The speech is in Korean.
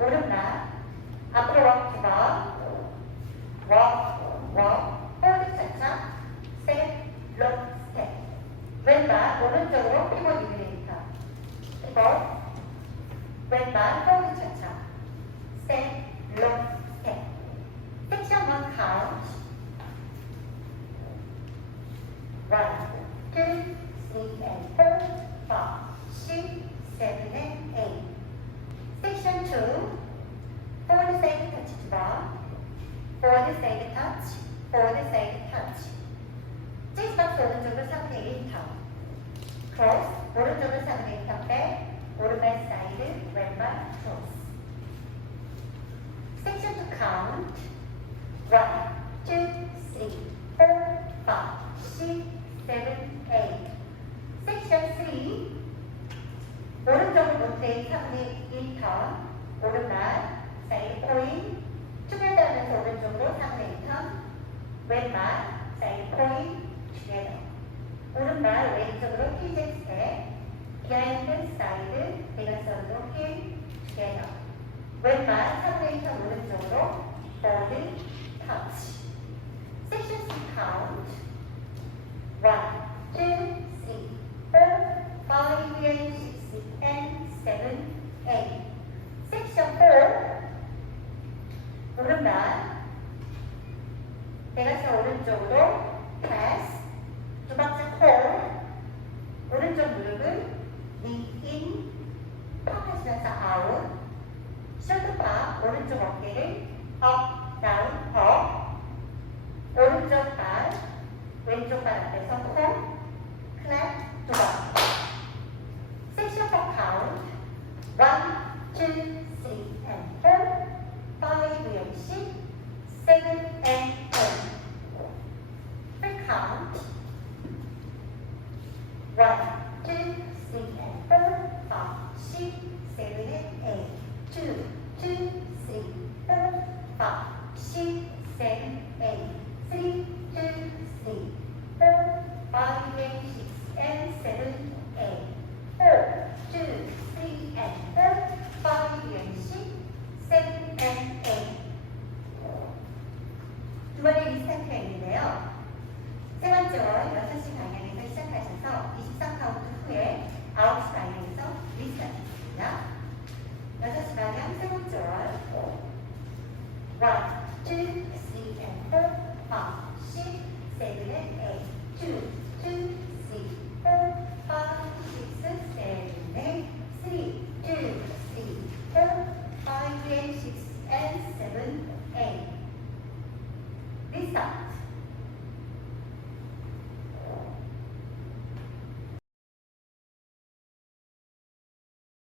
오른발 앞으로 walk 2번 walk 홀드 차차 step lock step 왼발 오른쪽으로 피벗 이그레이터 그리고 왼발 홀드 차차 step lock step 섹션 1 count 1, 2, 3 and 4, 5, 6, 7 and 8 섹션 2 forward side touch 2번 forward side touch forward side touch 체스박스 오른쪽으로 3대 1턴 크로스 오른쪽으로 3대 1턴 백 오른발 사이드 왼발 크로스 섹션 2 count 1, 2, 3, 4, 5, 6, 7, 8 섹션 3 오른쪽 노트의 3대 1턴 오른발 사이드 포인 투게더 하면서 오른쪽으로 3대 1턴 왼발 사이드 포인 투게더 오른발 왼쪽으로 피젯 스텝 비하인드 사이드 대각선으로 힐 투게더 왼발 3대 1턴 오른쪽으로 포드 터치 섹션 3 카운트 1, 2, 3, 4, 5, 6, and 7, 8 섹션 4 오른발 대각선 오른쪽으로 패스 두 박자 콜 오른쪽 무릎을 링인 팝하시면서 아웃 숄더팝 오른쪽 어깨를 업 다운 업 오른쪽 발 왼쪽 발 앞에서 콜 클랩 두 번 섹션 4 카운트 1, 2, 3 and 4 5 and 6 7 and 8 full count 1, 2, 3 and 4 5, 6, 7 and 8 2, 2, 3, 4 5, 6, 7, 8 3, 2, 3, 4 5 and 6 and 7, 8 4, 2, 3 and 4 5 and 6 7 and 8 두 번의 리스타트가 있는데요. 세 번째 월 6시 방향에서 시작하셔서 23카운트 후에 9시 방향에서 리스타트입니다. 6시 방향 세 번째 월 1, 2, 3 and 4 5, 6, 7 and 8 2, 2, 3, 4 5, 6, 7, 8 3, 2, 3, 4 5 and 6 and 7, 8 리스타트